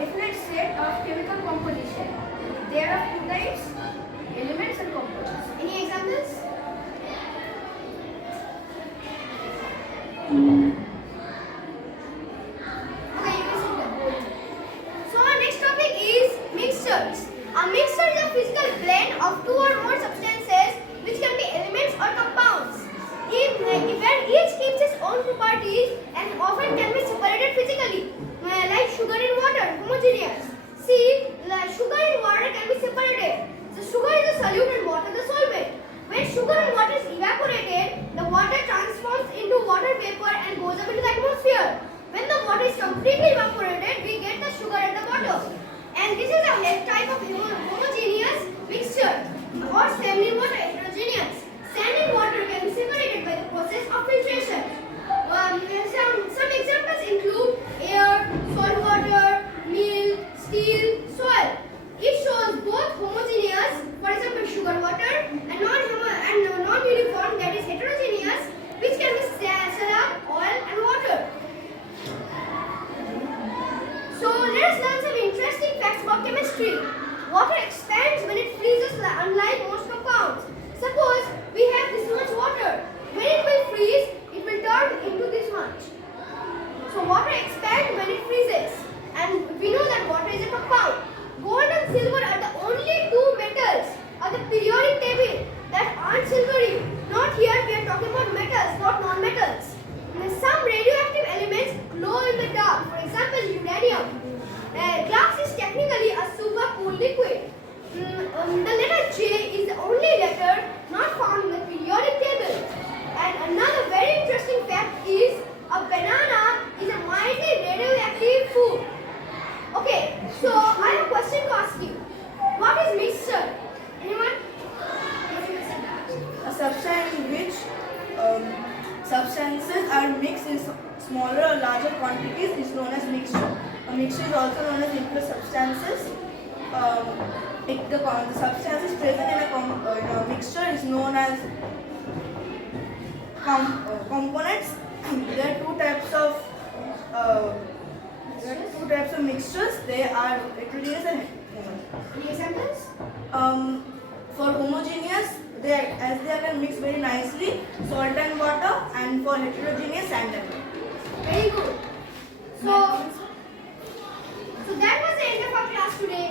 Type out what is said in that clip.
definite set of chemical composition. There are two types, elements and compounds. Any examples? Okay, you can see that. So our next topic is mixtures. A mixture is a physical blend of two or more substances which can be elements or compounds. Where each keeps its own properties and often can be separated physically, like sugar in water, homogeneous. See, like sugar in water can be separated. The sugar is a solute and water the solvent. When sugar and water is evaporated, the water transforms into water vapor and goes up into the atmosphere. When the water is completely evaporated, we get the sugar and the water. And this is a type of homogeneous mixture or semi-water heterogeneous. Sand and water can be separated by the process of filtration. Some examples include air, salt water, milk, steel, soil. It shows both homogeneous, for example sugar water, and non-uniform, that is heterogeneous, which can be syrup, oil and water. So let us learn some interesting facts about chemistry. Water expands when it freezes, unlike most compounds. Suppose we have this much water. When it will freeze, it will turn into this much. So water expands when it freezes. And we know that water is a compound. Gold and silver are the only two metals on the periodic table that aren't silvery. Not here, we are talking about metals, not non-metals. Some radioactive elements glow in the dark. For example, uranium. Glass is technically a super cool liquid. The letter J is the only letter not found in the periodic table. And another very interesting fact is a banana is a mildly radioactive food. Okay, so I have a question to ask you. What is mixture? Anyone? A substance in which substances are mixed in smaller or larger quantities is known as mixture. A mixture is also known as liquid substances. The substances present in a mixture is known as components. There are two types of mixtures. They are heterogeneous and homogeneous. Any examples? For homogeneous, as they are mixed very nicely, salt and water, and for heterogeneous, sand and water. Very good. So that was the end of our class today.